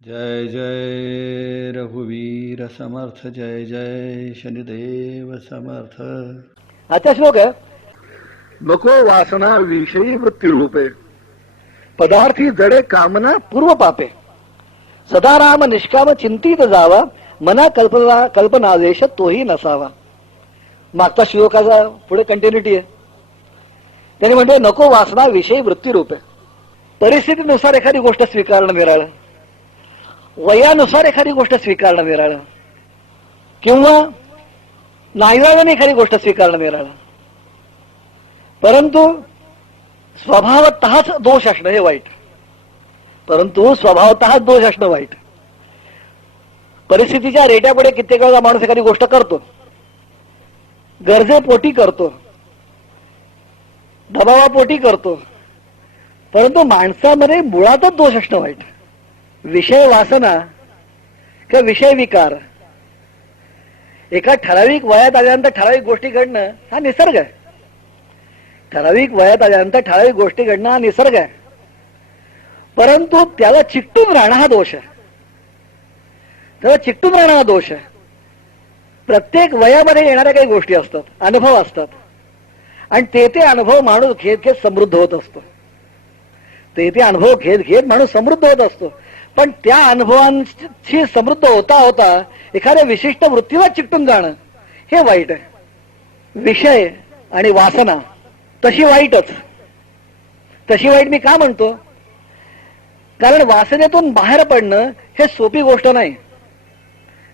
जय जय रघुवीर समर्थ, जय जय शनिदेव समर्थ. आजचा श्लोक आहे, नको वासना विषयी मृत्यू रूपे, पदार्थी जडे कामना पूर्व पापे, सदा राम निष्काम चिंतित जावा, मना कल्पनादेश तोही नसावा. मागचा श्लोकाचा पुढे कंटिन्युटी आहे. त्याने म्हणते नको वासना विषयी वृत्ती रूपे. परिस्थितीनुसार एखादी गोष्ट स्वीकारणं निराळं, वयानुसार एखादी गोष्ट स्वीकारणं निराळं, किंवा नाईलाजाने एखादी गोष्ट स्वीकारणं निराळं. परंतु स्वभावतःच दोष असणं हे वाईट. परंतु स्वभावतःच दोष असणं वाईट. परिस्थितीच्या रेट्यापुढे कित्येक वेळा माणूस एखादी गोष्ट करतो, गरजेपोटी करतो, दबावापोटी करतो, परंतु माणसामध्ये मुळातच दोष असणं वाईट. विषय वासना किंवा विषय विकार एका ठराविक वयात आल्यानंतर ठराविक गोष्टी घडणं हा निसर्ग आहे. ठराविक वयात आल्यानंतर ठराविक गोष्टी घडणं हा निसर्ग आहे. परंतु त्याला चिकटून राहणं हा दोष आहे. त्याला चिकटून राहणं हा दोष आहे. प्रत्येक वयामध्ये येणाऱ्या काही गोष्टी असतात, अनुभव असतात, आणि ते अनुभव माणूस घेत घेत समृद्ध होत असतो. ते अनुभव घेत घेत माणूस समृद्ध होत असतो. पण त्या अनुभवांशी समृद्ध होता होता एखाद्या विशिष्ट वृत्तीला चिकटून जाणं हे वाईट आहे. विषय आणि वासना तशी वाईटच. तशी वाईट मी का म्हणतो? कारण वासनेतून बाहेर पडणं हे सोपी गोष्ट नाही.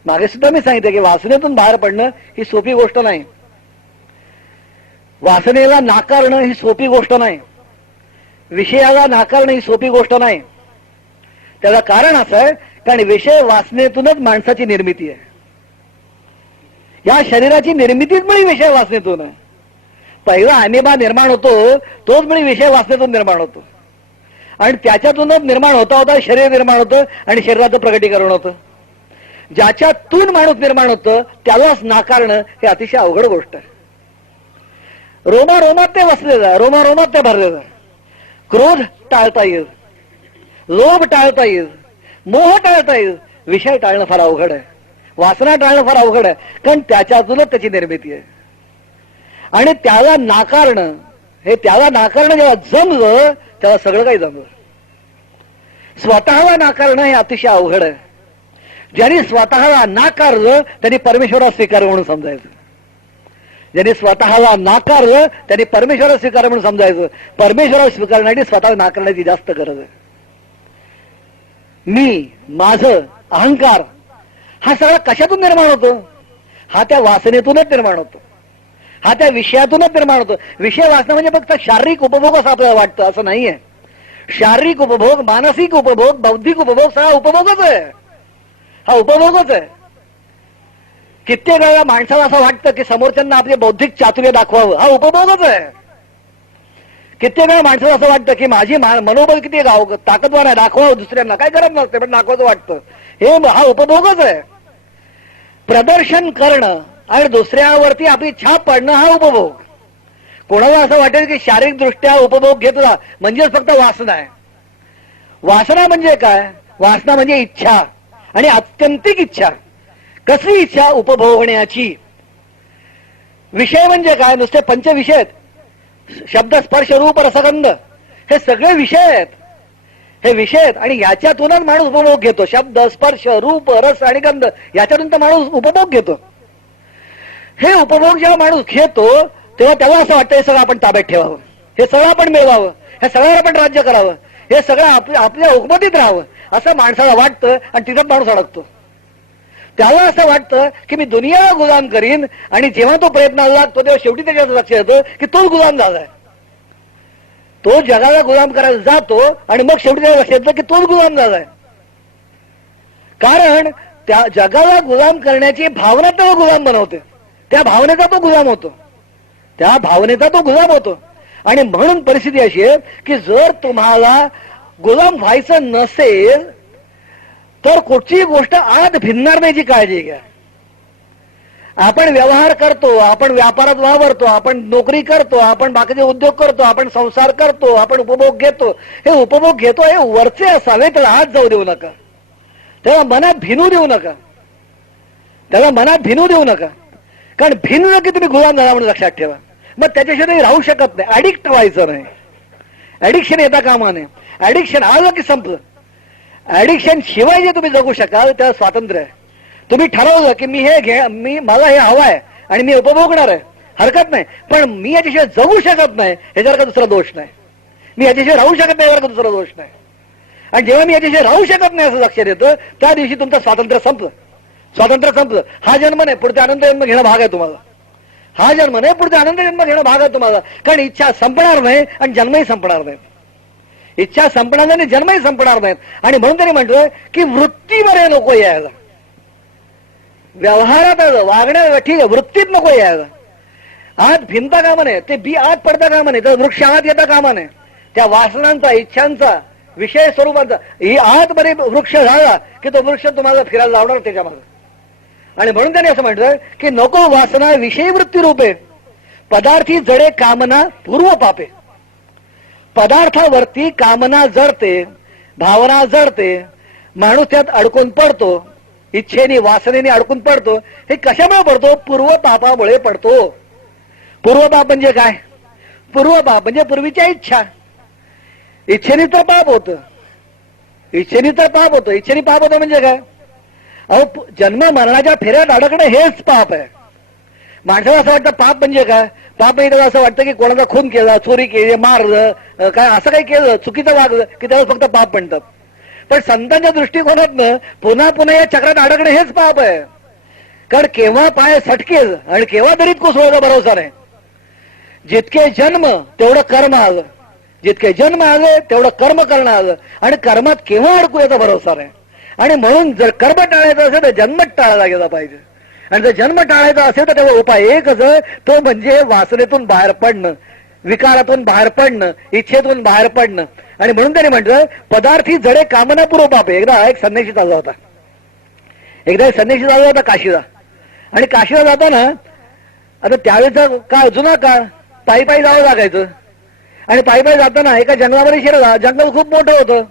मागे सुद्धा मी सांगितलं की वासनेतून बाहेर पडणं ही सोपी गोष्ट नाही. वासनेला नाकारणं ही सोपी गोष्ट नाही. विषयाला नाकारणं ही सोपी गोष्ट नाही. त्याला कारण असं आहे, कारण विषय वासनेतूनच माणसाची निर्मिती आहे. या शरीराची निर्मितीच मुळे विषय वासनेतून आहे. पहिला अनिबा निर्माण होतो तोच मुळे विषय वासनेतून निर्माण होतो, आणि त्याच्यातूनच निर्माण होता होता शरीर निर्माण होतं आणि शरीराचं प्रगटीकरण होतं. ज्याच्यातून माणूस निर्माण होतं त्यालाच नाकारणं हे अतिशय अवघड गोष्ट आहे. रोमारोमात ते वसलेलं आहे, रोमारोमात ते भरलेलं आहे. क्रोध टाळता येईल, लोभ टाळता येईल, मोह टाळता येईल, विषय टाळणं फार अवघड आहे. वासना टाळणं फार अवघड आहे, कारण त्याच्यातूनच त्याची निर्मिती आहे. आणि त्याला नाकारणं जेव्हा जमलं तेव्हा सगळं काही जमलं. स्वतःला नाकारणं हे अतिशय अवघड आहे. ज्यांनी स्वतःला नाकारलं त्यांनी परमेश्वराला स्वीकार म्हणून समजायचं. ज्यांनी स्वतःला नाकारलं त्यांनी परमेश्वराला स्वीकार म्हणून समजायचं. परमेश्वराला स्वीकारण्यासाठी स्वतःला नाकारण्याची जास्त गरज आहे. मी, माझं, अहंकार हा सगळा कशातून निर्माण होतो? हा त्या वासनेतूनच निर्माण होतो. हा त्या विषयातूनच निर्माण होतो. विषय वासना म्हणजे फक्त शारीरिक उपभोग असं आपल्याला वाटतं, असं नाहीये. शारीरिक उपभोग, मानसिक उपभोग, बौद्धिक उपभोग सगळा उपभोगच आहे. हा उपभोगच आहे. कित्येक वेळा माणसाला असं वाटतं की समोरच्यांना आपले बौद्धिक चातुर्य दाखवावं, हा उपभोगच आहे. कित्येक वेळा माणसाला असं वाटतं की माझी मनोबल किती ताकदवार आहे, दाखवावं दुसऱ्यांना. काय गरज नसते पण दाखवायचं वाटतं, हा उपभोगच आहे. प्रदर्शन करणं आणि दुसऱ्यावरती आपली छाप पाडणं हा उपभोग. कोणाला असं वाटेल की शारीरिक दृष्ट्या उपभोग घेतला म्हणजेच फक्त वासना आहे. वासना म्हणजे काय? वासना म्हणजे इच्छा, आणि आत्यंतिक इच्छा. कसली इच्छा? उपभोगण्याची. विषय म्हणजे काय? नुसते पंचविषय आहेत. शब्द, स्पर्श, रूप, रसगंध हे सगळे विषय आहेत. हे विषय आहेत आणि याच्यातूनच माणूस उपभोग घेतो. शब्द, स्पर्श, रूप, रस आणि गंध याच्यातून तर माणूस उपभोग घेतो. हे उपभोग जेव्हा माणूस घेतो तेव्हा त्याला असं वाटतं हे सगळं आपण ताब्यात ठेवावं, हे सगळं आपण मिळवावं, हे सगळ्यावर आपण राज्य करावं, हे सगळं आपल्या हुकमतीत राहावं असं माणसाला वाटतं. आणि तिथंच माणूस अडकतो. त्याला असं वाटतं की मी दुनियाला गुलाम करीन, आणि जेव्हा तो प्रयत्नाला लागतो तेव्हा शेवटी त्याच्यात लक्ष येतं की तोच गुलाम झालाय. तो जगाला गुलाम करायला जातो आणि मग शेवटी त्याला लक्ष येतं की तोच गुलाम झालाय. कारण त्या जगाला गुलाम करण्याची भावना त्याला गुलाम बनवते. त्या भावनेचा तो गुलाम होतो. आणि म्हणून परिस्थिती अशी आहे की जर तुम्हाला गुलाम व्हायचं नसेल तर कुठची गोष्ट आत भिनणार नाहीची काळजी घ्या. आपण व्यवहार करतो, आपण व्यापारात वावरतो, आपण नोकरी करतो, आपण बाकीचे उद्योग करतो, आपण संसार करतो, आपण उपभोग घेतो. हे उपभोग घेतो हे वरचे असावे, तर आत जाऊ देऊ नका. त्याला मनात भिनू देऊ नका, त्याला मनात भिनू देऊ नका. कारण भिनलं की तुम्ही गुलाम झाला म्हणून लक्षात ठेवा. मग त्याच्याशिवाय राहू शकत नाही. ऍडिक्ट व्हायचं नाही. ऍडिक्शन येता कामा नये. ऍडिक्शन आलं की संपलं. ऍडिक्शन शिवाय जे तुम्ही जगू शकाल त्याला स्वातंत्र्य आहे. तुम्ही ठरवलं की मी मला हे हवं आहे आणि मी उपभोगणार आहे, हरकत नाही. पण मी याच्याशिवाय जगू शकत नाही ह्याच्यावर का दुसरा दोष नाही. मी याच्याशिवाय राहू शकत नाही यावर का दुसरा दोष नाही. आणि जेव्हा मी याच्याशिवाय राहू शकत नाही असं लक्षात येतं त्या दिवशी तुमचं स्वातंत्र्य संपलं. स्वातंत्र्य संपलं. हा जन्म नाही, पुढचा आनंद जन्म घेणं भाग आहे तुम्हाला. हा जन्म नाही, पुढचा आनंद जन्म घेणं भाग आहे तुम्हाला. कारण इच्छा संपणार नाही आणि जन्मही संपणार नाही. इच्छा संपणार नाही आणि जन्मही संपणार नाहीत. आणि म्हणून त्यांनी म्हटलं की वृत्तीमध्ये नको यायला. व्यवहारात वागण्यात ठीक आहे, वृत्तीत नको यायला. आत भिनता कामा नये, ते बी आत पडता कामा नये, तर वृक्ष आत येता कामा नये. त्या वासनांचा, इच्छांचा, विषय स्वरूपाचा ही आतमध्ये वृक्ष झाला की तो वृक्ष तुम्हाला फिरायला लावणार त्याच्यामध्ये. आणि म्हणून त्यांनी असं म्हटलं की नको वासना विषय वृत्ती रूपे पदार्थी जडे कामना पूर्व पापे. पदार्थावरती कामना जडते, भावना जडते, माणूस त्यात अडकून पडतो, इच्छेने वासनेने अडकून पडतो. हे कशामुळे पडतो? पूर्व पापामुळे पडतो. पूर्व पाप म्हणजे काय? पूर्व पाप म्हणजे पूर्वीच्या इच्छा. इच्छेने तर पाप होतं. इच्छेने तर पाप होतं. इच्छेने पाप होतं म्हणजे काय? अहो, जन्म मरणाच्या फेऱ्यात अडकणं हेच पाप आहे. माणसाला असं वाटतं पाप म्हणजे काय? पाप म्हणजे असं वाटतं की कोणाचा खून केला, चोरी केली, मारलं, काय असं काही केलं, चुकीचं वागलं की त्याला फक्त पाप म्हणतात. पण संतांच्या दृष्टिकोनातनं पुन्हा पुन्हा या चक्रात अडकणं हेच पाप आहे. कारण केव्हा पाय सटकेल आणि केव्हा दरीत कोसळचा भरोसा नाही. जितके जन्म तेवढं कर्म आलं, जितके जन्म आले तेवढं कर्म करणं आलं, आणि कर्मात केव्हा अडकू याचा भरोसा नाही. आणि म्हणून जर कर्म टाळायचं असेल तर जन्मच टाळला गेला पाहिजे. आणि जर जन्म टाळायचा असेल तर त्याचा उपाय एकच आहे, तो म्हणजे वासनेतून बाहेर पडणं, विकारातून बाहेर पडणं, इच्छेतून बाहेर पडणं. आणि म्हणून त्याने म्हटलं पदार्थी जडे कामनापूर्व पापे. एकदा एक संन्यासी चालला होता. एकदा एक संन्यासी चालला होता काशीला. आणि काशीला जाताना आता त्यावेळेचा काळ जुना काळ, पायी पायी जावं लागायचं. आणि पायी पायी जाताना एका जंगलामध्ये शिरला. जंगल खूप मोठं होतं.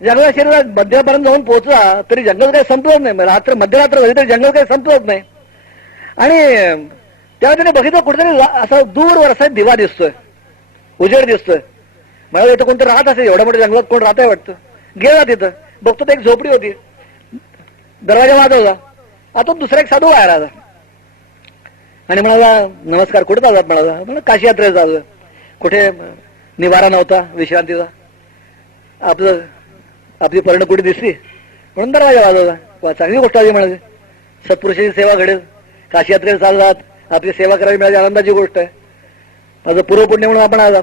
जंगलात शिरला, मध्यापर्यंत जाऊन पोहोचला तरी जंगल काही संपलंच नाही. रात्र मध्यरात्र झाली तरी जंगल काही संपलंच नाही. आणि तेव्हा त्याने बघितलं कुठेतरी असा दूरवर असा दिवा दिसतोय, उजेड दिसतोय. मला इथं कोणतं राहत असेल, एवढ्या मोठ्या जंगलात कोण राहतंय वाटतं. गेला तिथं, बघतो तर एक झोपडी होती. दरवाजा वाजवला. आता दुसरा एक साधू बाहेर आला आणि म्हणाला नमस्कार, कुठे चाललात? म्हणाला काशी यात्रेला चाललं. कुठे निवारा नव्हता विश्रांतीचा. आपली पर्णकुटी दिसली म्हणून दरवाजा वाजवला. चांगली गोष्ट आली म्हणाली, सत्पुरुषाची सेवा घडेल. काशी यात्रेला चाललात, आपली सेवा करावी मिळाली, आनंदाची गोष्ट आहे. माझं पूर्वपुण्य म्हणून आपण आलात.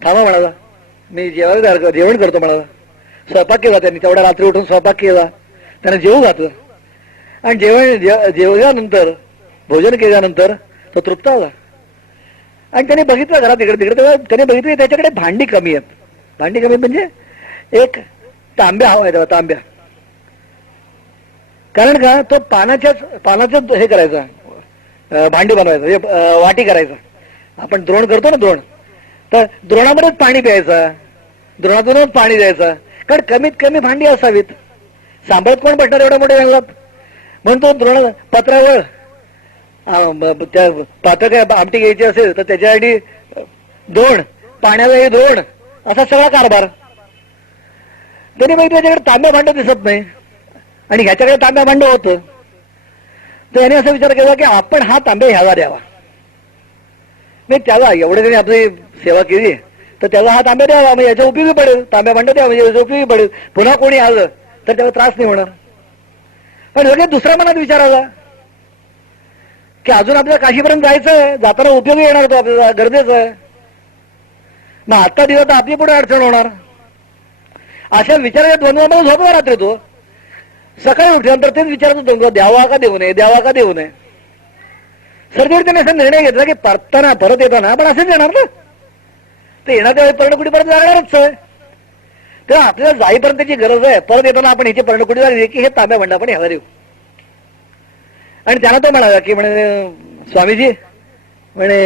थांबा म्हणाला, मी जेवण करतो म्हणाला. स्वयंपाक केला त्यांनी. तेवढ्या रात्री उठून स्वयंपाक केला, त्याने जेवू घातलं. आणि जेवल्यानंतर, भोजन केल्यानंतर तो तृप्त आला. आणि त्याने बघितलं घरात इकडे तिकडे, तेव्हा त्याने बघितलं त्याच्याकडे भांडी कमी आहेत. भांडी कमी म्हणजे एक तांब्या हवा आहे तेव्हा, तांब्या. कारण का तो पानाचं हे करायचं, भांडी बनवायचं, वाटी करायचं. आपण द्रोण करतो ना, द्रोण, तर द्रोणामध्येच पाणी प्यायचं, द्रोणातूनच पाणी द्यायचं. कारण कमीत कमी भांडी असावीत. सांभाळत कोण बसणार एवढ्या मोठ्या जंगलात? म्हणून तो द्रोण पत्रावर त्या पात्र काय आमटी घ्यायची असेल तर त्याच्यासाठी द्रोण, पाण्याला द्रोण, असा सगळा कारभार. त्याने माहिती त्याच्याकडे तांब्या भांड दिसत नाही आणि ह्याच्याकडे तांब्या भांड होतं. तर याने असा विचार केला की आपण हा तांब्या ह्याला द्यावा. नाही, त्याला एवढे त्याने आपली सेवा केली तर त्याला हा तांब्या द्यावा, म्हणजे याच्या उपयोगी पडेल. तांब्या भांड द्यावा म्हणजे याच्या उपयोगी पडेल. पुन्हा कोणी आलं तर त्याला त्रास नाही होणार. पण लगेच दुसऱ्या मनात विचार आला की अजून आपल्याला काशीपर्यंत जायचंय, जाताना उपयोगी येणार तो आपल्याला, गरजेचं आहे. मग आता दिवस तर आपली पुढे अडचण होणार. अशा विचाराच्या द्वंद्वामध्ये झोपला रात्री तो. सकाळी उठल्यानंतर तेच विचारत होतो, द्यावा का देऊ नये, द्यावा का देऊ नये. सरदेव त्याने असा निर्णय घेतला की परत येताना आपण असंच येणार ना, ते येणार त्या पर्णकुटी परत लागणारच आहे. तेव्हा आपल्याला जाईपर्यंत त्याची गरज आहे, परत येताना आपण ह्याची पर्णकुटी लागली की हे तांब्या भांड आपण ह्याला देऊ. आणि त्यांना तो म्हणाला की म्हणे स्वामीजी, म्हणे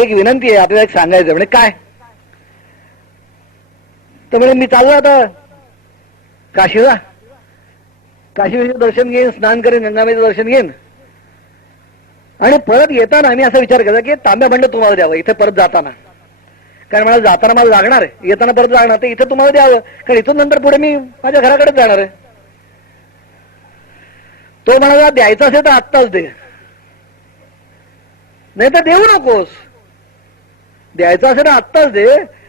एक विनंती आहे, आपल्याला एक सांगायचं. म्हणे काय? तर म्हणे मी चाललो आता काशीला, काशीविश्वनाथाचं दर्शन घेईन, स्नान करेन, गंगामाईचं दर्शन घेईन आणि परत येताना आम्ही असा विचार केला की तांब्या भांड तुम्हाला द्यावं इथे परत जाताना, कारण मला जाताना मला लागणार आहे, येताना परत लागणार, तर इथे तुम्हाला द्यावं, कारण इथून नंतर पुढे मी माझ्या घराकडेच जाणार आहे. तो म्हणाला द्यायचं असेल तर आत्ताच दे, नाही तर देऊ नकोस. द्यायचं असेल तर आत्ताच दे,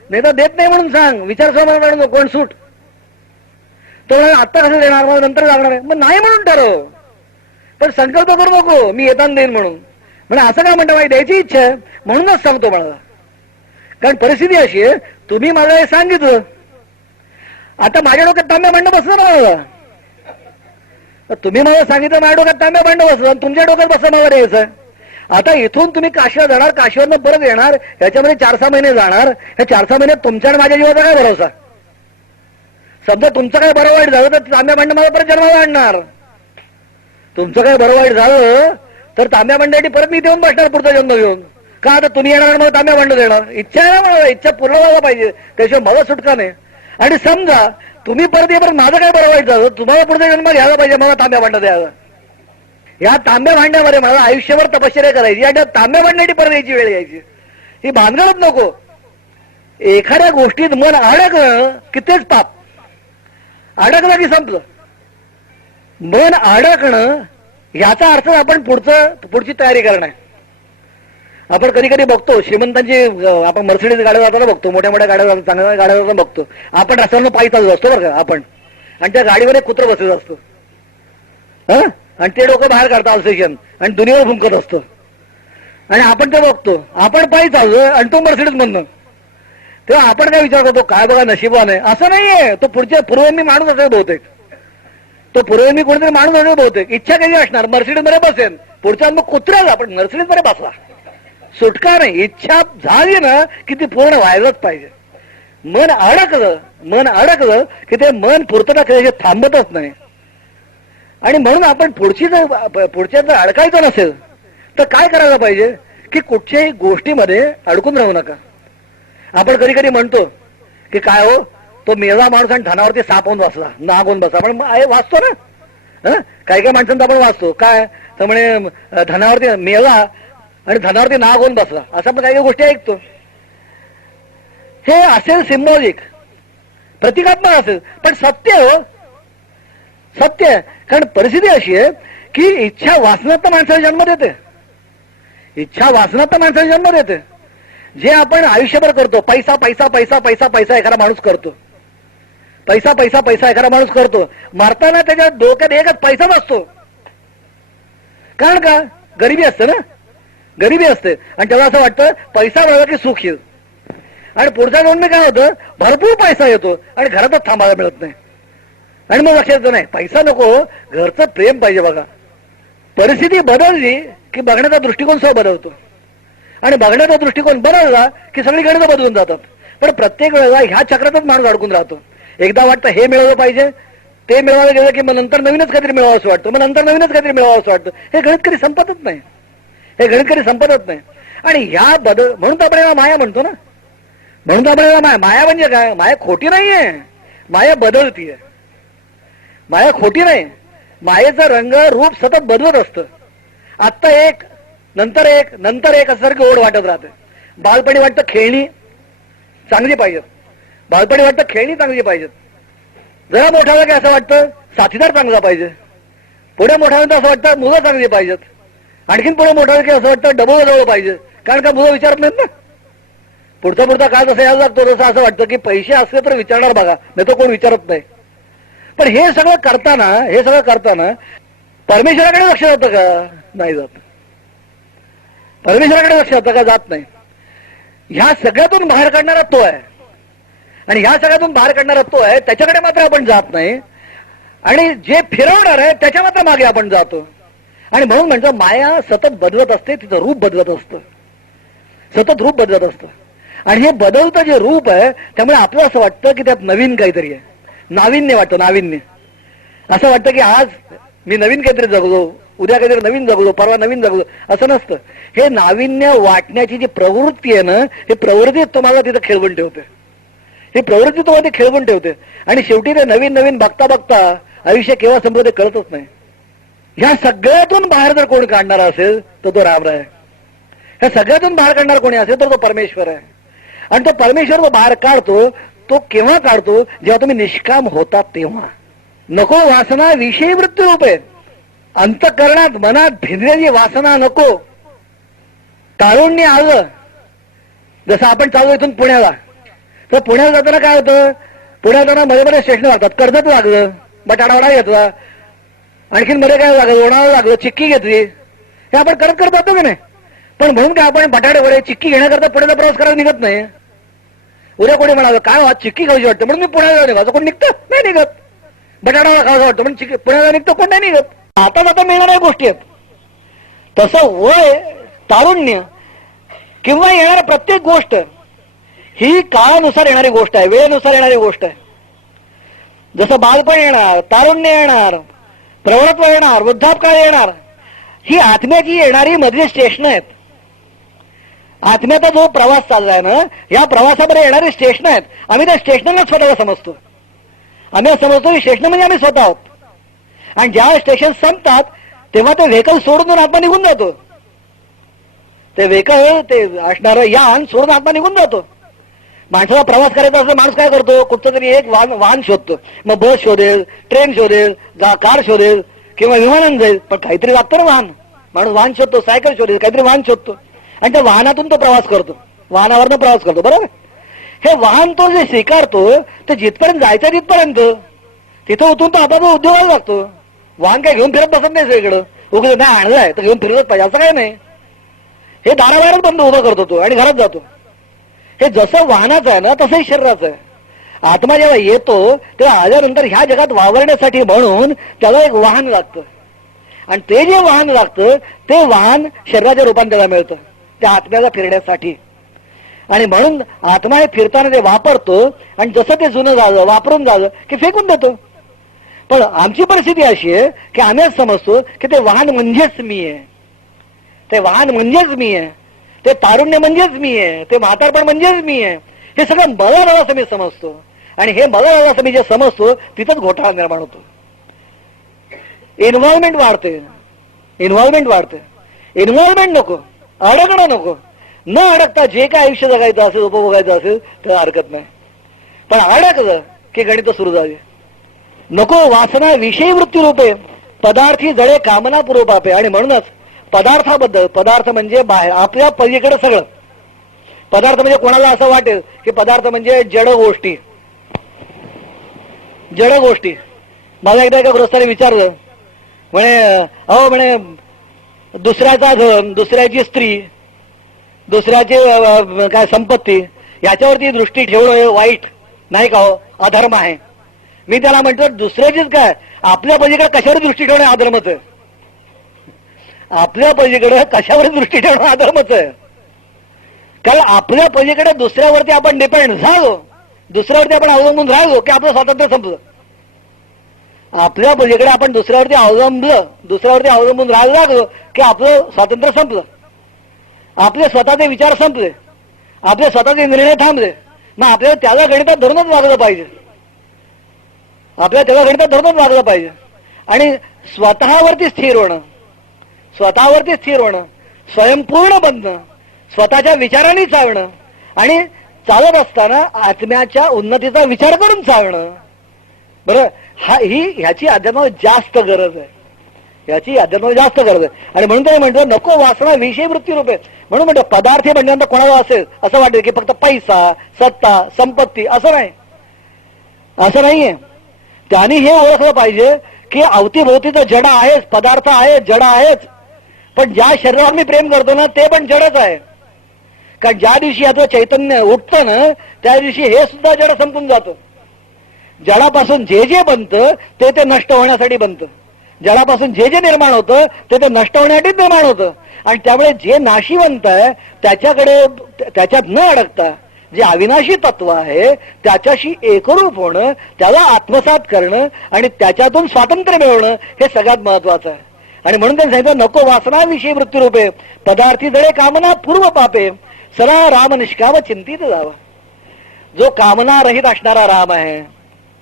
नाही तर देत नाही म्हणून सांग, विचार समाधान कोण सूट. तो म्हणाला आत्ता कसं देणार, मला नंतर लागणार आहे. मग नाही म्हणून ठरव, तर संकल्प करू नको मी येताना देईन म्हणून. म्हणजे असं काय म्हणतो, माझी द्यायची इच्छा आहे म्हणूनच सांगतो मला. कारण परिस्थिती अशी आहे, तुम्ही मला हे सांगितलं, आता माझ्या डोक्यात तांब्या भांड बसलं ना मला. तुम्ही मला सांगितलं माझ्या डोक्यात तांब्या भांड बसलं, तुमच्या डोक्यात बसलं मला द्यायचं. आता इथून तुम्ही काशीला जाणार, काशीवरनं परत येणार, याच्यामध्ये 4-6 महिने जाणार. ह्या 4-6 महिन्यात तुमच्या आणि माझ्या जीवाचा काय भरोसा. समजा तुमचं काय बरं वाईट झालं तर तांब्या भांड मला परत जन्माला आणणार. तुमचं काय बरं वाईट झालं तर तांब्या भांड्यासाठी परत मी देऊन बसणार पुढचा जन्म घेऊन. का आता तुम्ही येणार मला तांब्या भांड देणार, इच्छा आहे ना मला, इच्छा पूर्ण व्हायला पाहिजे, त्याशिवाय मला सुटका नाही. आणि समजा तुम्ही परत येणार, माझं काय बरं वाईट झालं, तुम्हाला पुढचा जन्म घ्यायला पाहिजे, मला तांब्या भांड द्यावं. या तांब्या भांड्यामध्ये मला आयुष्यभर तपश्चर्या करायची आणि तांब्या भांड्यासाठी परत यायची वेळ यायची, ही भानगडच नको. एखाद्या गोष्टीत मन अडकलं की तेच पाप. अडकलं की संपलं. मन अडकणं याचा अर्थ आपण पुढची तयारी करणं आहे. आपण कधी कधी बघतो श्रीमंतांची, आपण मर्सिडीज गाड्या जाताना बघतो, मोठ्या मोठ्या गाड्या चांगल्या गाड्या जाताना बघतो. आपण रस्त्यावर पायी चालत असतो बरं का आपण, आणि त्या गाडीवर एक कुत्रं बसलेलं असतं, हा, आणि ते डोकं बाहेर काढतं ऑल्सेशन आणि दुनियेवर फुंकत असतं. आणि आपण ते बघतो, आपण पायी चाललोय आणि तो मर्सिडीज म्हणणं, तेव्हा आपण काय विचार करतो, काय बघा नशिबान आहे. असं नाहीये, तो पूर्वमी माणूस असेल बहुतेक, तो पूर्वमी कोणीतरी माणूस असेल बहुतेक. इच्छा कधी असणार, मर्सिडीज मध्ये बसेल, पुढच्या मग कुत्र्याला आपण मर्सिडीज मध्ये बसला, सुटका नाही. इच्छा झाली ना की ती पूर्ण व्हायलाच पाहिजे. मन अडकलं की ते मन पूर्तता केल्याचे थांबतच नाही. आणि म्हणून आपण पुढच्या जर अडकायचं नसेल तर काय करायला पाहिजे की कुठच्याही गोष्टीमध्ये अडकून राहू नका. आपण कधी कधी म्हणतो की काय हो, तो मेला माणूस आणि धनावरती साप होऊन बसला, नाग होऊन बसला. पण वाचतो ना, काही काही माणसांचा आपण वाचतो काय तर म्हणे धनावरती मेला आणि धनावरती नाग होऊन बसला, असं आपण काही काही गोष्टी ऐकतो. हे असेल सिम्बॉलिक, प्रतिकात्मक असेल, पण सत्य हो, सत्य. कारण परिस्थिती अशी आहे की इच्छा वासनात माणसाला जन्म देते, इच्छा वासनात माणसाला जन्म देते. जे आपण आयुष्यभर करतो, पैसा पैसा पैसा पैसा पैसा एखादा माणूस करतो, पैसा पैसा पैसा एखादा माणूस करतो, मारताना त्याच्या डोक्यात एकच पैसाच असतो. कारण का, गरिबी असते ना, गरिबी असते. आणि तेव्हा असं वाटतं पैसा मिळाला की सुख येईल. आणि पुढच्या जाऊन मी काय होतं, भरपूर पैसा येतो आणि घरातच थांबायला मिळत नाही. आणि मग लक्षात येतं नाही, पैसा नको, घरचं प्रेम पाहिजे. बघा, परिस्थिती बदलली की बघण्याचा दृष्टिकोन सह बदलतो, आणि बघण्याचा दृष्टिकोन बदलला की सगळी गणितं बदलून जातात. पण प्रत्येक वेळेला ह्या चक्रातच माणूस अडकून राहतो. एकदा वाटतं हे मिळवलं पाहिजे, ते मिळवायला गेलं की मग नंतर नवीनच काहीतरी मिळावं असं वाटतं, मग नंतर नवीनच काहीतरी मिळावं असं वाटतं. हे गणित कधी संपतच नाही, हे गणित कधी संपतच नाही. आणि ह्या बदल म्हणून तर आपण याला माया म्हणतो ना, म्हणून तर आपण याला माया म्हणजे काय, माया खोटी नाहीये, माया बदलतीये. माया खोटी नाही, मायेचं रंग रूप सतत बदलत असतं. आत्ता एक नंतर एक नंतर एक असं ओढ वाटत राहते. बालपणी वाटतं खेळणी चांगली पाहिजेत, बालपणी वाटतं खेळणी चांगली पाहिजेत. जरा मोठा झाला की असं वाटतं साथीदार चांगला पाहिजे. पुढे मोठा होतं असं वाटतं मुलं चांगली पाहिजेत. आणखीन पुढे मोठा झालं की असं वाटतं डबल जवळ पाहिजे. कारण का मुलं विचारत नाहीत ना, पुढचा काळ जसं यायला लागतो तसं असं वाटतं की पैसे असले तर विचारणार बघा, नाही तो कोण विचारत नाही. पण हे सगळं करताना परमेश्वराकडे लक्ष जातं का, नाही जात. परमेश्वराकडे लक्ष जातं का, जात नाही. ह्या सगळ्यातून बाहेर काढणारा तो आहे, आणि ह्या सगळ्यातून बाहेर काढणारा तो आहे, त्याच्याकडे मात्र आपण जात नाही. आणि जे फिरवणार आहे त्याच्या मात्र मागे आपण जातो. आणि म्हणून म्हणजे माया सतत बदलत असते, तिचं रूप बदलत असतं, सतत रूप बदलत असतं. आणि हे बदलतं जे रूप आहे त्यामुळे आपलं असं वाटतं की त्यात नवीन काहीतरी आहे, नाविन्य वाटतं, नाविन्य. असं वाटतं की आज मी नवीन काहीतरी जगलो, उद्या काहीतरी नवीन जगलो, परवा नवीन जगलो, असं नसतं. हे नाविन्य वाटण्याची जी प्रवृत्ती आहे ना, ही प्रवृत्ती तुम्हाला तिथं खेळवून ठेवते, ही प्रवृत्ती तुम्हाला ती खेळवून ठेवते. आणि शेवटी ते नवीन नवीन बघता बघता आयुष्य केव्हा संपलं ते कळतच नाही. ह्या सगळ्यातून बाहेर जर कोण काढणार असेल तर तो रामराय आहे. ह्या सगळ्यातून बाहेर काढणार कोणी असेल तर तो परमेश्वर आहे. आणि तो परमेश्वर तो बाहेर काढतो, तो केव्हा काढतो? जेव्हा तुम्ही निष्काम होतात तेव्हा. नको वासना विषयी वृत्ती रूप आहे. अंतःकरणात मनात भिनलेली वासना नको. तारुण्य आलं. जसं आपण चालू इथून पुण्याला, तर पुण्याला जाताना काय होतं? पुण्यात जाताना मध्ये मध्ये स्टेशन लागतात. कर्जत लागलं, बटाटावडा घेतला, आणखीन मध्ये काय लागलं, लोणावळा लागलं, चिक्की घेतली. हे आपण करत करत जातो की नाही? पण म्हणून काय आपण बटाटे वडे चिक्की घेण्याकरता पुण्याचा प्रवास करायला निघत नाही. उद्या कोणी म्हणालं काय आज चिक्की खाऊची वाटतं म्हणून मी पुण्याला निघायचं, कोण निघतं? नाही निघत. बटाटा खायचं वाटतं म्हणून चिक्की पुण्याला निघतं, कोण नाही निघत. आता आता मिळणाऱ्या गोष्टी आहेत. तसं वय, तारुण्य किंवा येणाऱ्या प्रत्येक गोष्ट ही काळानुसार येणारी गोष्ट आहे, वेळेनुसार येणारी गोष्ट आहे. जसं बालपण येणार, तारुण्य येणार, प्रौढत्व येणार, वृद्धापकाळ येणार, ही आत्म्याची येणारी मधली स्टेशन आहेत. आत्म्याचा जो प्रवास चाललाय ना, या प्रवासामध्ये येणारी स्टेशन आहेत. आम्ही त्या स्टेशनला स्वतःला समजतो. आम्ही समजतो की स्टेशन म्हणजे आम्ही स्वतः आहोत. आणि ज्या स्टेशन संपतात तेव्हा ते व्हेकल सोडून आत्मा निघून जातो. ते व्हेकल, ते असणारं यान सोडून आत्मा निघून जातो. माणसाला प्रवास करायचा असं माणूस काय करतो? कुठचं तरी एक वाहन शोधतो. मग बस शोधेल, ट्रेन शोधेल, कार शोधेल किंवा विमानानं जाईल. पण काहीतरी लागतं ना वाहन. माणूस वाहन शोधतो, सायकल शोधेल, काहीतरी वाहन शोधतो आणि त्या वाहनातून तो प्रवास करतो, वाहनावरनं प्रवास करतो. बरोबर. हे वाहन तो जे स्वीकारतो ते जिथपर्यंत जायचं तिथपर्यंत, तिथं उतरून तो आपापल्या उद्योगाला लागतो. वाहन काय घेऊन फिरत बसत नाही सगळीकडं. उगं नाही आणलंय तर घेऊन फिरतच पाहिजे असं काय नाही. हे दाराबाहेरच बंद उभं करतो तो आणि घरात जातो. हे जसं वाहनाचं आहे ना तसंही शरीराचं आहे. आत्मा जेव्हा येतो तेव्हा आल्यानंतर ह्या जगात वावरण्यासाठी म्हणून त्याला एक वाहन लागतं. आणि ते जे वाहन लागतं ते वाहन शरीराच्या रूपाने त्याला मिळतं, त्या आत्म्याला फिरण्यासाठी. आणि म्हणून आत्मा हे फिरताना ते वापरतो आणि जसं ते जुनं झालं, वापरून झालं की फेकून देतो. पण आमची परिस्थिती अशी आहे की आम्ही समजतो की ते वाहन म्हणजेच मी आहे, ते वाहन म्हणजेच मी आहे, ते तारुण्य म्हणजेच मी आहे, ते म्हातारपण म्हणजेच मी आहे. हे सगळं मला नवं असं मी समजतो. आणि हे मला नवं असं मी जे समजतो तिथंच घोटाळा निर्माण होतो. इन्व्हॉल्वमेंट वाढते, इन्व्हॉल्वमेंट वाढते. इन्व्हॉल्वमेंट नको, अडकणं नको. न अडकता जे काय आयुष्य जगायचं असेल, उपभोगायचं असेल तर हरकत नाही. पण अडकलं की गणित सुरू झाली. नको वासना विषयी वृत्ती रूपे पदार्थी जळे कामना पूर्वपापे. आणि म्हणूनच पदार्थाबद्दल, पदार्थ म्हणजे बाहेर आपल्या पलीकडे सगळं. पदार्थ म्हणजे कोणाला असं वाटेल की पदार्थ म्हणजे जड गोष्टी, जड गोष्टी. मला एकदा एका गृहस्थाने विचारलं, म्हणे अहो म्हणे दुसऱ्याचा धन, दुसऱ्याची स्त्री, दुसऱ्याची काय संपत्ती याच्यावरती दृष्टी ठेवणं वाईट नाही का हो, अधर्म आहे. मी त्याला म्हटलं दुसऱ्याचीच काय, आपल्या पलीकडे कशावर दृष्टी ठेवणं अधर्मच आहे. आपल्या पलीकडे कशावर दृष्टी ठेवणं अधर्मच आहे. कारण आपल्या पलीकडे दुसऱ्यावरती आपण डिपेंड झालो, दुसऱ्यावरती आपण अवलंबून राहिलो की आपलं स्वातंत्र्य संपलं. आपल्या पलीकडे आपण दुसऱ्यावरती अवलंबलं, दुसऱ्यावरती अवलंबून राहायला लागलो की आपलं स्वातंत्र्य संपलं, आपले स्वतःचे विचार संपले, आपले स्वतःचे निर्णय थांबले. मग आपल्याला त्याला गणितात धरूनच वागलं पाहिजे, आपल्याला त्याला गणितात धरूनच वागलं पाहिजे. आणि स्वतःवरती स्थिर होणं, स्वतःवरती स्थिर होणं, स्वयंपूर्ण बनणं, स्वतःच्या विचारांनी चालणं आणि चालत असताना आत्म्याच्या उन्नतीचा विचार करून चालणं. बरं, ह्याची अध्यात्माला जास्त गरज आहे, ह्याची अध्यात्माला जास्त गरज आहे. आणि म्हणून ते म्हणतो नको वासना विषय वृत्ती रूपे. म्हणून म्हणतो पदार्थी म्हणल्यानंतर कोणाला असेल असं वाटेल की फक्त पैसा, सत्ता, संपत्ती असं नाही, असं नाहीये. त्यांनी हे ओळखलं पाहिजे की अवतीभोवतीचं जड आहेच, पदार्थ आहे, जड आहेच. पण ज्या शरीरावर मी प्रेम करतो ना ते पण जडच आहे. कारण ज्या दिवशी याचं चैतन्य उठतं ना त्या दिवशी हे सुद्धा जड संपून जातं. जडापासून जे जे बनतं ते नष्ट होण्यासाठी बनतं. जडापासून जे जे निर्माण होतं ते नष्ट होण्यासाठीच निर्माण होतं. आणि त्यामुळे जे नाशिवंत आहे त्याच्याकडे, त्याच्यात न अडकता जे अविनाशी तत्व आहे त्याच्याशी एकरूप होणं, त्याला आत्मसात करणं आणि त्याच्यातून स्वातंत्र्य मिळवणं हे सगळ्यात महत्वाचं आहे. आणि म्हणून त्यांनी सांगितलं नको वासना विषयी वृत्ती रूपे पदार्थी जळे कामना पूर्व पापे सदा राम निष्काम चिंतित जावा. जो कामना रहित असणारा राम आहे,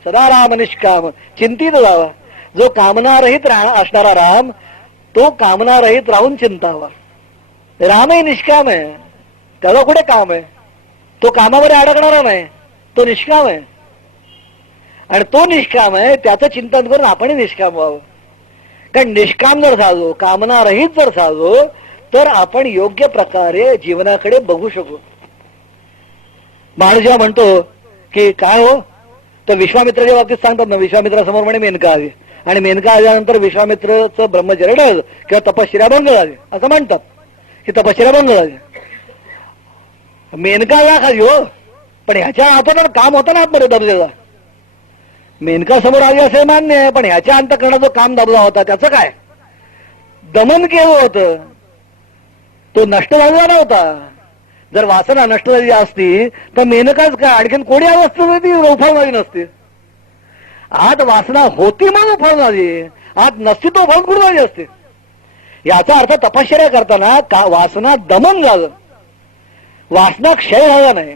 सदा राम निष्काम चिंतित जावा. जो कामनारहित असणारा राम, तो कामनारहित राहून चिंतावा. रामही निष्काम आहे, त्याला कुठे काम आहे, तो कामामध्ये अडकणारा नाही, तो निष्काम आहे. आणि तो निष्काम आहे, त्याचं चिंतन करून आपणही निष्काम व्हावं. कारण निष्काम जर झालो, कामनारहित जर झालो, तर आपण योग्य प्रकारे जीवनाकडे बघू शकू. माणूस जेव्हा म्हणतो की काय हो, तर विश्वामित्राच्या बाबतीत सांगतात ना, विश्वामित्रासमोर म्हणे मेनका आली, आणि मेनका आल्यानंतर विश्वामित्रचं ब्रह्मचर्य टळलं किंवा तपश्चर्या भंग झाली असं म्हणतात की तपश्चर्या भंग झाली. मेनका या खाली हो, पण ह्याच्या हातात काम होतं ना आतमध्ये दबलेला. मेनका समोर आली असे मान्य आहे, पण ह्याच्या अंतःकरणाचा काम दबला होता, त्याचं काय दमन केलं होतं, तो नष्ट झालेला नव्हता. जर वासना नष्ट झाली असती तर मेनकाच काय, आणखीन कोणी अवस्था ती उफाळणारी नसती. आत वासना होती म्हणून उफाळणारी, आत नसती तो उफाळून कुठे झाली असते. याचा अर्थ तपश्चर्या करताना का वासना दमन झालं, वासना क्षय झाला नाही.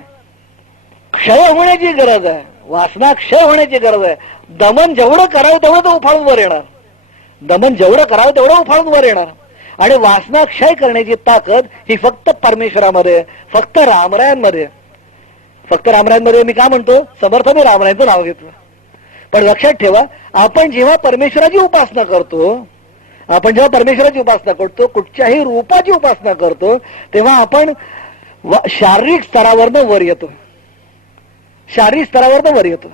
क्षय होण्याची गरज आहे, वासना क्षय होण्याची गरज आहे. दमन जेवढं करावं तेवढं तो उफाळून वर येणार, दमन जेवढं करावं तेवढं उफाळून वर येणार. आणि वासना क्षय करण्याची ताकद ही फक्त परमेश्वरामध्ये, फक्त रामरायांमध्ये. फक्त रामरायांमध्ये मी का म्हणतो, समर्थाने रामरायांचं नाव घेतलं. पण लक्षात ठेवा, आपण जेव्हा परमेश्वराची उपासना करतो, आपण जेव्हा परमेश्वराची उपासना करतो, कुठच्याही रूपाची उपासना करतो, तेव्हा आपण शारीरिक स्तरावरनं वर येतो, शारीरिक स्तरावरनं वर येतो.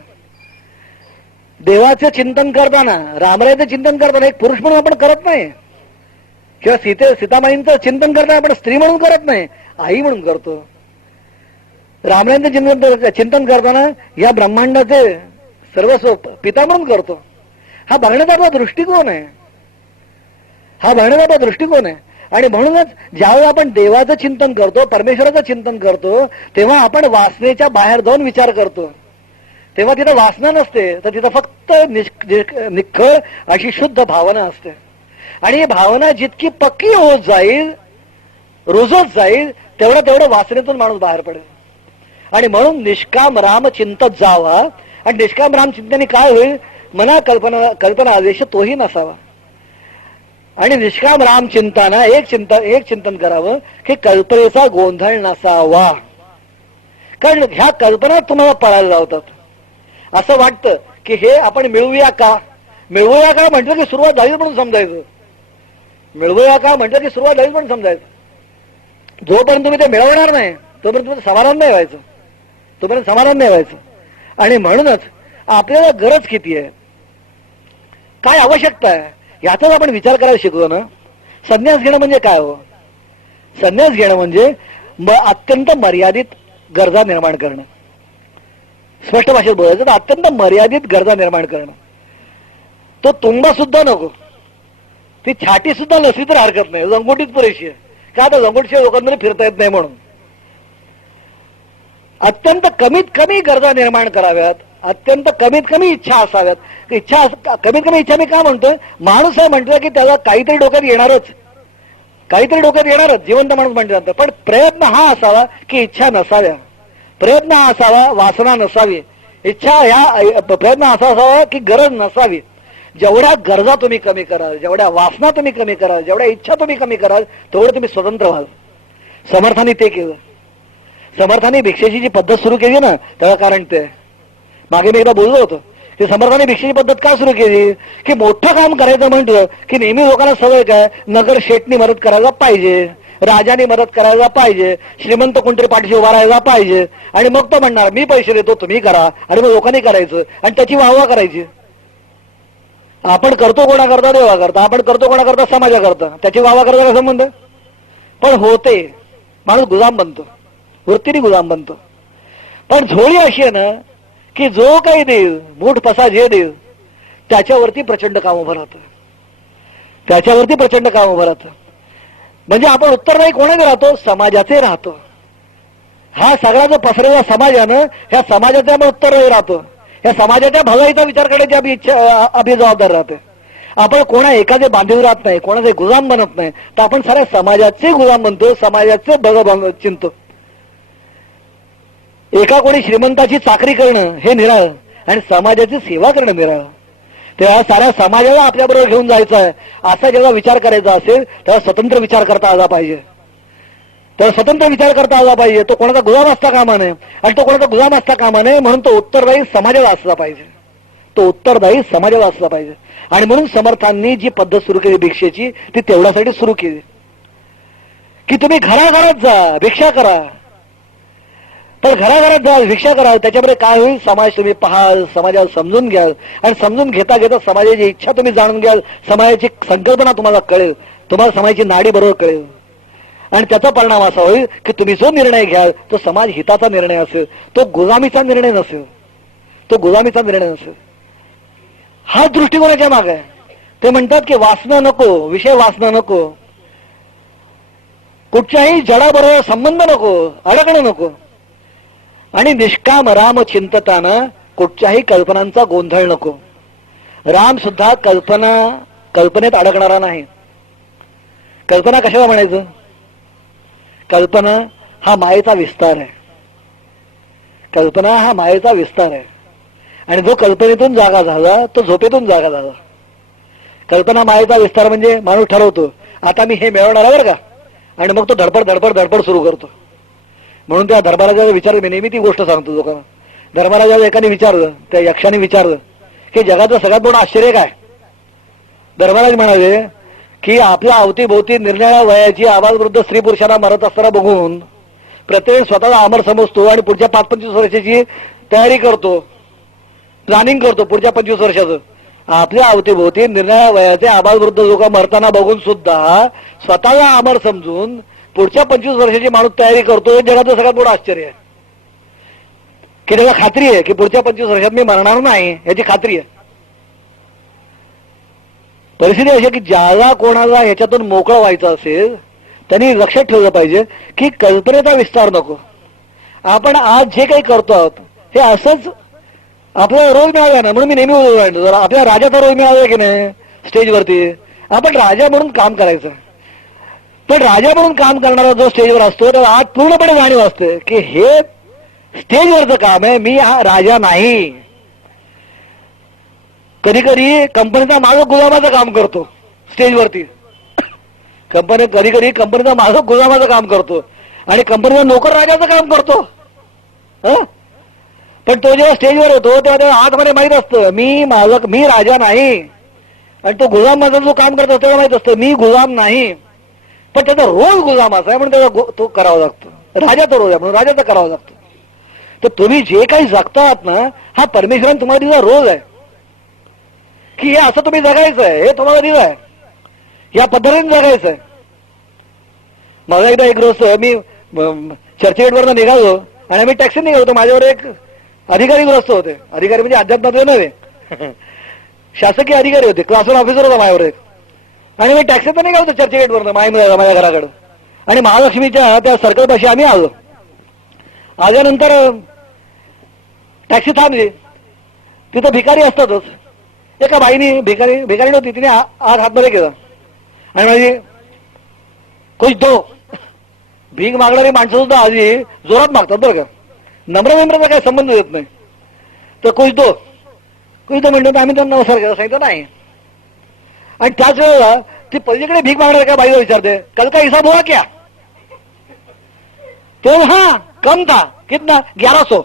देवाचं चिंतन करताना, रामरायाचं चिंतन करताना एक पुरुष म्हणून आपण करत नाही, किंवा सीतामाईंचं चिंतन करताना आपण स्त्री म्हणून करत नाही, आई म्हणून करतो. रामरायांचं चिंतन करताना या ब्रह्मांडाचे सर्वस्व पिता म्हणून करतो. हा बघण्याचा आपला दृष्टिकोन आहे, हा बघण्याचा आपला दृष्टिकोन आहे. आणि म्हणूनच ज्यावेळी आपण देवाचं चिंतन करतो, परमेश्वराचं चिंतन करतो, तेव्हा आपण वासनेच्या बाहेर जाऊन विचार करतो. तेव्हा तिथं वासना नसते, तर तिथं फक्त निखळ अशी शुद्ध भावना असते. आणि ही भावना जितकी पक्की होत जाईल, रुजत जाईल, तेवढं वासनेतून माणूस बाहेर पडेल. आणि म्हणून निष्काम राम चिंतत जावा. आणि निष्काम राम चिंतनाने काय होईल, मना कल्पना आदेश तोही नसावा. आणि निष्काम राम चिंताना एक चिंतन करावं की कल्पनेचा गोंधळ नसावा. कारण ह्या कल्पना तुम्हाला पळायला लावतात. असं वाटतं की हे आपण मिळवूया का म्हटलं की सुरुवात झाली म्हणून समजायचं, मिळवूया का म्हटलं की सुरुवात झाली म्हणून समजायचं. जोपर्यंत तुम्ही ते मिळवणार नाही तोपर्यंत तुम्ही समाधान नाही व्हायचं, आणि म्हणूनच आपल्याला गरज किती आहे, काय आवश्यकता आहे, याचाच आपण विचार करायला शिकलो ना. संन्यास घेणं म्हणजे काय हो, संन्यास घेणं म्हणजे अत्यंत मर्यादित गरजा निर्माण करणं. स्पष्ट भाषेत बोलायचं तर अत्यंत मर्यादित गरजा निर्माण करणं. तो तुंबा सुद्धा नको, ती छाटी सुद्धा नसली तर हरकत नाही, लंगोटीच पुरेशी आहे. का तर लंगोटीच्या लोकांमध्ये फिरता येत नाही म्हणून. अत्यंत कमीत कमी गरजा निर्माण कराव्यात, अत्यंत कमीत कमी इच्छा असाव्यात. कमीत कमी इच्छा मी का म्हणतोय, माणूस आहे म्हटलं की त्याला काहीतरी डोक्यात येणारच, जिवंत माणूस म्हटल्यानंतर. पण प्रयत्न हा असावा की इच्छा नसाव्या, प्रयत्न हा असावा वासना नसावी, इच्छा ह्या प्रयत्न असा असावा की गरज नसावी. जेवढ्या गरजा तुम्ही कमी कराल, जेवढ्या वासना तुम्ही कमी कराल, जेवढ्या इच्छा तुम्ही कमी कराल, तेवढं तुम्ही स्वतंत्र व्हाल. समर्थाने ते केलं. समर्थाने भिक्षेची जी पद्धत सुरू केली ना, त्याला कारण ते मागे मी एकदा बोललो होतो की समर्थाने भिक्षेची पद्धत का सुरू केली, की मोठं काम करायचं म्हटलं की नेहमी लोकांना सवय काय, नगर शेठनी मदत करायला पाहिजे, राजाने मदत करायला पाहिजे, श्रीमंत कोणतरी पाठीशी उभा राहायला पाहिजे, आणि मग तो म्हणणार मी पैसे देतो तुम्ही करा, आणि मग लोकांनी करायचं आणि त्याची वाहवा करायची. आपण करतो कोणाकरता, देवा करता, आपण करतो कोणाकरता, समाजाकरता, त्याची वाहवा करता का संबंध. पण होते माणूस गुलाम बनतो, वृत्तीने गुलाम बनतो. पण झोळी अशी आहे ना की जो काही देईल, मूठ पसा जे देईल, त्याच्यावरती प्रचंड काम उभं राहतं, म्हणजे आपण उत्तरदायी कोणाचे राहतो, समाजाचे राहतो. हा सगळा जो पसरलेला समाजानं, ह्या समाजाचे आपण उत्तरदायी राहतो. ह्या समाजाच्या भलाईचा विचार करण्याची आपली जबाबदार राहते. आपण कोणा एखादे बांधीव राहत नाही, कोणाचे गुलाम बनत नाही, तर आपण साऱ्या समाजाचे गुलाम बनतो, समाजाचे भलं चिंतो. एका कोणी श्रीमंताची चाकरी करणं हे निराळ, आणि समाजाची सेवा करणं निराळ. तेव्हा साऱ्या समाजाला आपल्याबरोबर घेऊन जायचं आहे असा जेव्हा विचार करायचा असेल तेव्हा स्वतंत्र विचार करता आला पाहिजे. तर स्वतंत्र विचार करता आला पाहिजे. तो कोणाचा गुलाम असता कामा नये. आणि तो कोणाचा गुलाम असता कामा नये म्हणून तो उत्तरदायी समाजाला असला पाहिजे. तो उत्तरदायी समाजाला असला पाहिजे. आणि म्हणून समर्थांनी जी पद्धत सुरू केली भिक्षेची ती तेवढ्यासाठी सुरू केली की तुम्ही घराघरात जा, भिक्षा करा. पण घराघरात जा, भिक्षा करा. त्याच्यामध्ये काय होईल, समाज तुम्ही पाहाल, समाजाला समजून घ्याल. आणि समजून घेता घेता समाजाची इच्छा तुम्ही जाणून घ्याल, समाजाची संकल्पना तुम्हाला कळेल, तुम्हाला समाजाची नाडी बरोबर कळेल. आणि त्याचा परिणाम असा होईल की तुम्ही जो निर्णय घ्याल तो समाज हिताचा निर्णय असेल, तो गुलामीचा निर्णय नसेल. तो गुलामीचा निर्णय नसेल. हा दृष्टिकोनाच्या मागे आहे. ते म्हणतात की वासना नको, विषय वासना नको, कुठच्याही जडाबरोबर संबंध नको, अडकणं नको. आणि निष्काम राम चिंतताना कुठच्याही कल्पनांचा गोंधळ नको. राम सुद्धा कल्पनेत अडकणारा नाही. कल्पना कशाला म्हणायचं? कल्पना हा मायेचा विस्तार आहे. कल्पना हा मायेचा विस्तार आहे. आणि जो कल्पनेतून जागा झाला तो झोपेतून जागा झाला. कल्पना मायेचा विस्तार म्हणजे माणूस ठरवतो आता मी हे मिळवणार आहे बरं का, आणि मग तो धडपड धडपड धडपड सुरू करतो. म्हणून त्या धर्मराजाला विचारलं, मी नेहमी ती गोष्ट सांगतो लोकांना. धर्मराजाला एकाने विचारलं, त्या यक्षाने विचारलं की जगातलं सगळ्यात मोठं आश्चर्य काय? धर्मराज म्हणाले की आपल्या अवतीभोवती निरनिळ्या वयाची आबालवृद्ध स्त्री पुरुषांना मरत असताना बघून प्रत्येक स्वतःला अमर समजतो आणि पुढच्या 5-25 वर्षाची तयारी करतो, प्लॅनिंग करतो पुढच्या 25 वर्षाचं. आपल्या अवतीभोवती निरनिळ्या वयाचे आबालवृद्ध लोक मरताना बघून सुद्धा स्वतःला अमर समजून पुढच्या 25 वर्षाची माणूस तयारी करतो. हे जगाचं सगळ्यात मोठं आश्चर्य आहे की त्याला खात्री आहे की पुढच्या 25 वर्षात मी मरणार नाही, याची खात्री आहे. परिस्थिती अशी की ज्याला कोणाला ह्याच्यातून मोकळं व्हायचं असेल त्यांनी लक्षात ठेवलं पाहिजे की कल्पनेचा विस्तार नको. आपण आज जे काही करतो आहोत हे असंच आपल्याला रोल मिळाला ना, म्हणून मी नेहमी म्हणतो जरा आपल्या राजाचा रोल मिळाला की नाही स्टेजवरती, आपण राजा म्हणून काम करायचं. पण राजा म्हणून काम करणारा जो स्टेजवर असतो तर आज पूर्णपणे जाणीव असते की हे स्टेजवरचं काम आहे, मी हा राजा नाही. कधी कधी कंपनीचा मालक गुलामाचं काम करतो स्टेजवरती. कधी कधी कंपनीचा मालक गुलामाचं काम करतो आणि कंपनीचा नोकर राजाचं काम करतो. पण तो जेव्हा स्टेजवर येतो तेव्हा त्याला आतमध्ये माहीत असतं मी राजा नाही. आणि तो गुलाम माझा जो काम करत असतो माहित असतं मी गुलाम नाही. पण त्याचा रोल गुलामाचा आहे म्हणून त्याला तो करावा लागतो. राजाचा रोल आहे म्हणून राजाचा करावा लागतो. तर तुम्ही जे काही जगता आहात ना, हा परमेश्वराने तुम्हाला दिला रोल आहे की हे असं तुम्ही जगायचं आहे, हे तुम्हाला दिलं आहे, या पद्धतीने जगायचं आहे. मला एकदा एक रोज मी चर्चगेटवरनं निघालो आणि मी टॅक्सी निघालो होतो. माझ्यावर एक अधिकारी ग्रस्त होते. अधिकारी म्हणजे अध्यात्माचे नव्हे, शासकीय अधिकारी होते. क्लास 1 ऑफिसर होता माझ्यावर एक. आणि मी टॅक्सीत निघालो होतो चर्चगेटवरनं माझ्या घराकडं. आणि महालक्ष्मीच्या त्या सर्कलपाशी आम्ही आलो. आल्यानंतर टॅक्सी थांबली. तिथं भिकारी असतातच. एका बाईनी भिकारी नव्हती, तिने आत हातमध्ये केला आणि माझी कुछ दो. भीक मागणारी माणसं सुद्धा आधी जोरात मागतात बरं का, नम्रचा काही संबंध देत नाही. तर कुछ दो म्हणतो आम्ही त्यांना नमस्कार केला, सांगितलं नाही. आणि त्याच वेळेला ती पलीकडे भीक मागणार का बाईला विचारते कल का हिसाब हुआ क्या? तो हा कम था कितना 1100.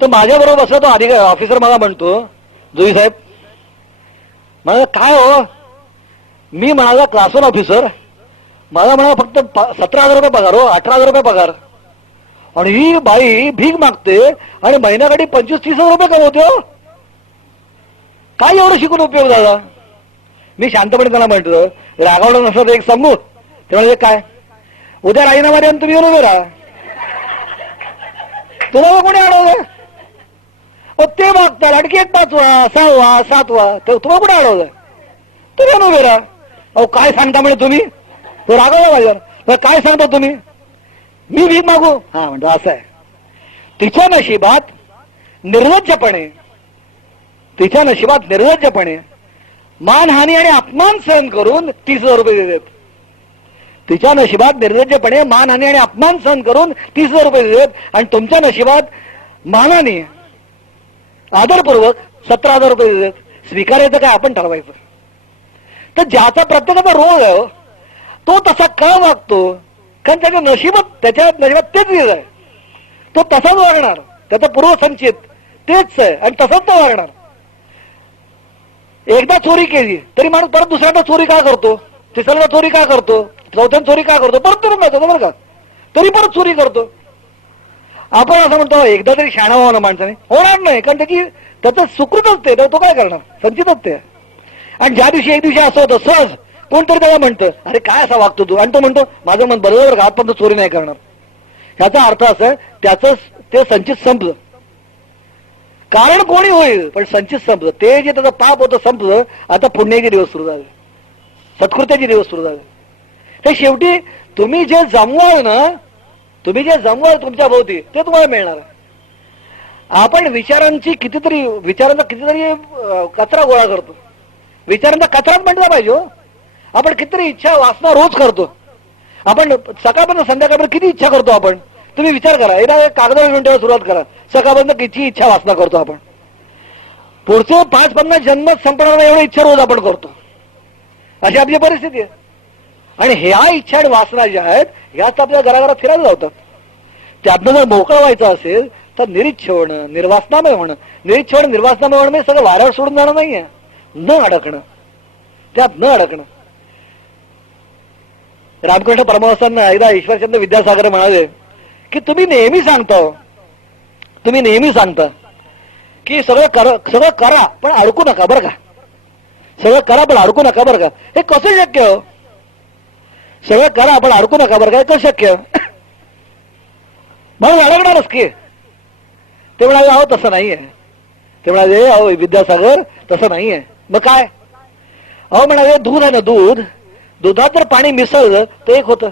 तर माझ्या बरोबर बसला तो अधिकारी ऑफिसर मला म्हणतो जुई साहेब, मला काय हो, मी म्हणाला क्लास 1 ऑफिसर, मला म्हणा फक्त 17,000 रुपये पगार हो, 18,000 रुपये पगार. आणि ही बाई भीक मागते आणि महिन्याकाठी 25-30 रुपये कमवते हो. काय एवढं शिकून उपयोग झाला? मी शांतपणे त्याला म्हटलं, रागावलं नसलं तर एक सांगू. ते म्हणजे काय, उद्या राजीनामा द्या तुम्ही येऊन उभे राहा. तुम्हाला कोणी अडवलं? ते मागतात आणखी एक 5वा 6वा 7वा, तर तुम्हाला कुठे अडवलं? तुम्ही येऊन उभे राहा. अहो काय सांगता म्हणे तुम्ही? तो रागावला माझ्यावर. काय सांगता तुम्ही? मी भीक मागू? हा म्हणतो असं आहे. तिच्या नशिबात निर्लज्जपणे मानहानी आणि अपमान सहन करून 30,000 रुपये देतात. तिच्या नशिबात निर्लज्जपणे मानहानी आणि अपमान सहन करून 30,000 रुपये देतात. आणि तुमच्या नशिबात मानाने आदरपूर्वक 17,000 रुपये देतात. स्वीकारायचं काय आपण ठरवायचं. तर ज्याचा प्रत्येकाचा रोग आहे तो तसा का वागतो, कारण त्याच्या नशिबात तेच लिहिलं आहे. तो तसाच वागणार, त्याचा पूर्वसंचित तेच आहे आणि तसाच तो वागणार. एकदा चोरी केली तरी माणूस परत दुसऱ्यांदा चोरी का करतो, तिसऱ्यांदा चोरी का करतो, चौथ्यांदा चोरी का करतो, परत तुरुंगात जातो बरं का, तरी परत चोरी करतो. आपण असं म्हणतो एकदा तरी शाणा व्हावं ना माणसाने, होणार नाही, कारण त्याचं सुकृतच ते, तो काय करणार, संचितच ते. आणि ज्या दिवशी एक दिवशी असं होतं सहज कोणतरी त्याला म्हणतं अरे काय असा वागतो तू, आणि तो म्हणतो माझं मन बरोबर आजपर्यंत चोरी नाही करणार. ह्याचा अर्थ असा आहे त्याचं ते संचित संपलं. कारण कोणी होईल पण संचित संपलं. ते जे त्याचं पाप होतं संपलं. आता पुण्याचे दिवस सुरू झाले, सत्कृत्याचे दिवस सुरू झाले. ते शेवटी तुम्ही जे जमवाल ना, तुम्ही जे जमवाल तुमच्या भोवती ते तुम्हाला मिळणार आहे. आपण विचारांचा कितीतरी कचरा गोळा करतो. विचारांचा कचराच म्हटला पाहिजे हो. आपण कितीतरी इच्छा वासना रोज करतो. आपण सकाळपर्यंत संध्याकाळपर्यंत किती इच्छा करतो आपण, तुम्ही विचार करा. एकदा कागदावर घेऊन ठेवा, सुरुवात करा. सकाळपर्यंत किती इच्छा वासना करतो आपण. पुढचे 5-50 जन्म संपणार एवढी इच्छा रोज आपण करतो. अशी आपली परिस्थिती आहे. आणि ह्या इच्छा आणि वासना ज्या आहेत ह्याच आपल्या घराघरात फिरायला लावतात. त्यातनं जर मोकळं व्हायचं असेल तर निरीच्छ होणं, निर्वासनामय होणं. निरीच्छ होणं, निर्वासनामय होणं म्हणजे सगळं वाऱ्यावर सोडून जाणं नाहीये, न अडकणं, त्यात न अडकणं. रामकृष्ण परमहंसांना एकदा ईश्वरचंद्र विद्यासागर म्हणाले की तुम्ही नेहमी सांगता की सगळं करा पण अडकू नका बरं का, सगळं करा पण अडकू नका बरं का. हे कसं शक्य हो, सगळं करा पण अडकू नका बरं का, हे कसं शक्य. म्हणून अडकणारच की. ते म्हणाले अहो तसं नाहीये. ते म्हणाले अहो विद्यासागर तसं नाहीये. मग काय. अहो म्हणाले दूध आहे ना, दुधात जर पाणी मिसळलं तर एक होतं.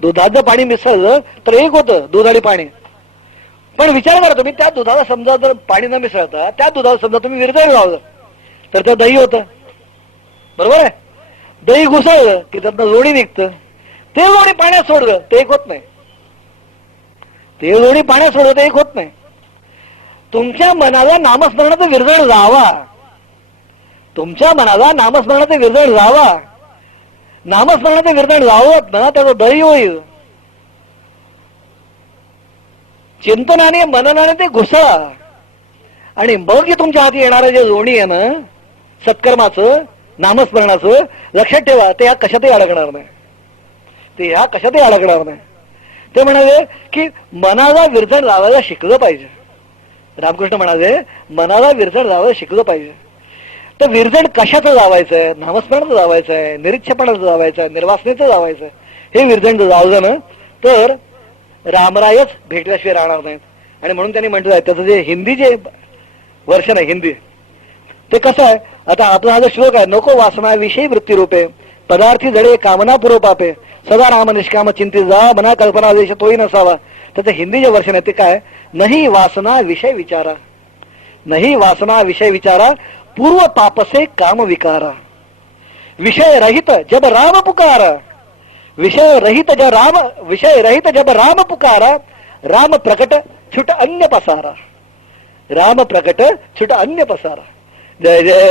दुधात जर पाणी मिसळलं तर एक होतं, दूध आणि पाणी. पण विचार करा तुम्ही, त्या दुधाला समजा जर पाणी न मिसळता त्या दुधाला समजा तुम्ही विरघळ लावलं तर त्या दही होतं, बरोबर आहे. दही घुसळलं की त्यातनं लोणी निघतं. ते लोणी पाण्यात सोडलं ते एक होत नाही. ते लोणी पाण्यात सोडलं ते एक होत नाही. तुमच्या मनाला नामस्मरणाचं विरजण जावा, तुमच्या मनाला नामस्मरणाचं विरजण जावा. नामस्मरणाचं विरजण जावत ना त्याचं दही होईल. चिंतनाने मननाने ते घुसळा आणि मग हे तुमच्या हाती येणारं जे लोणी आहे ना सत्कर्माचं, नामस्मरणाचं, लक्षात ठेवा ते ह्या कशातही अडकणार नाही. ते ह्या कशातही अडकणार नाही. ते म्हणाले की मनाला विरजण लावायला शिकलं पाहिजे. रामकृष्ण म्हणाले मनाला विरजण लावायला शिकलं पाहिजे. तर विरजण कशाचं लावायचंय, नामस्मरणाचं लावायचंय, निरीच्छपणाचं लावायचंय, निर्वासनेचं लावायचंय. हे विरजण जर लावलं ना तर रामरायच भेटल्याशिवाय राहणार नाहीत. आणि म्हणून त्यांनी म्हटलं त्याचं जे हिंदी जे वर्षन आहे हिंदी ते कसं आहे. आता आपला हा जो श्लोक आहे नको वासना विषयी वृत्ती रूपे पदार्थी जडे कामना पूर्व पापे सदा राम निष्काम चिंती जा मना कल्पना देश तोही नसावा. त्याचं हिंदी जे वर्षन आहे ते काय, नाही वासना विषय विचारा, नाही वासना विषय विचारा पूर्व पापसे काम विकारा. विषय रहित जब राम पुकारा, विषय रहित जब राम पुकारा, राम प्रकट छुट अन्य पसारा, राम प्रकट छुट अन्य पसारा. जय जय.